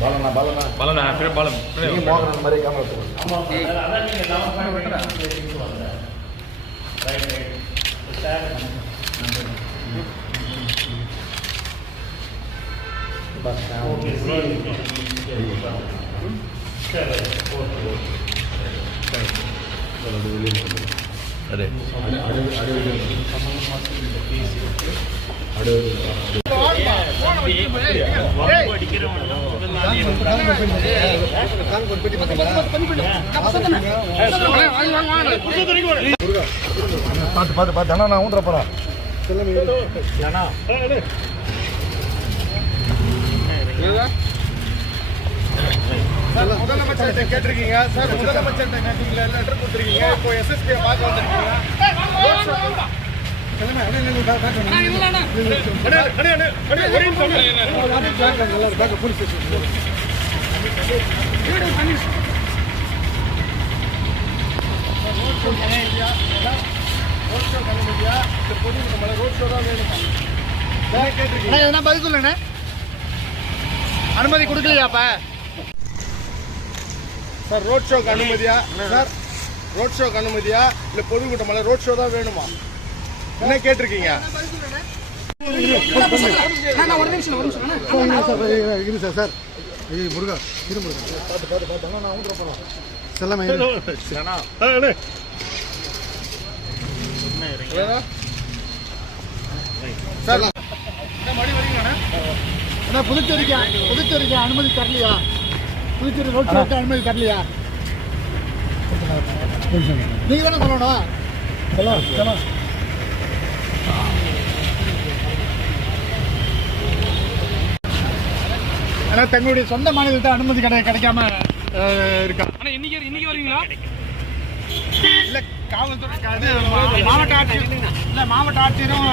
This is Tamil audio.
பாலனா பாலம் மோகன் மாதிரி கேமரா பார்த்து அண்ணா நான் ஊன்ற போறேன் முதலமைச்சர்கிட்ட கேட்டிருக்கீங்க சார், முதலமைச்சர்கிட்ட கேட்டீங்களா, லெட்டர் கொடுத்துருக்கீங்க, இப்போ எஸ்எஸ்பி பார்க்க வந்திருக்கீங்க. பதில் சொல்லுங்க. அனுமதி கொடுக்கலையாப்ப சார்? ரோட் ஷோக்கு அனுமதியா சார்? ரோட் ஷோக்கு அனுமதியா இல்ல பொதுக்கூட்டம் மேல ரோட் ஷோ தான் வேணுமா? என்ன கேட்டிருக்கீங்க? சார் முருகா செல்லமே சார் மறுபடி வரீங்களா? புதுச்சேரிக்கு அனுமதி தரலையா? புதுச்சேரி ரோட் ஷோக்கு அனுமதி தரலையா? நீங்க தானே சொல்லணும். ஆனா தங்களுடைய சொந்த மாநிலத்தை அனுமதி கிடைக்காம இருக்கா? ஆனா இன்னைக்கு வரீங்களா? இல்ல காவல்துறை மாவட்ட ஆட்சியரும்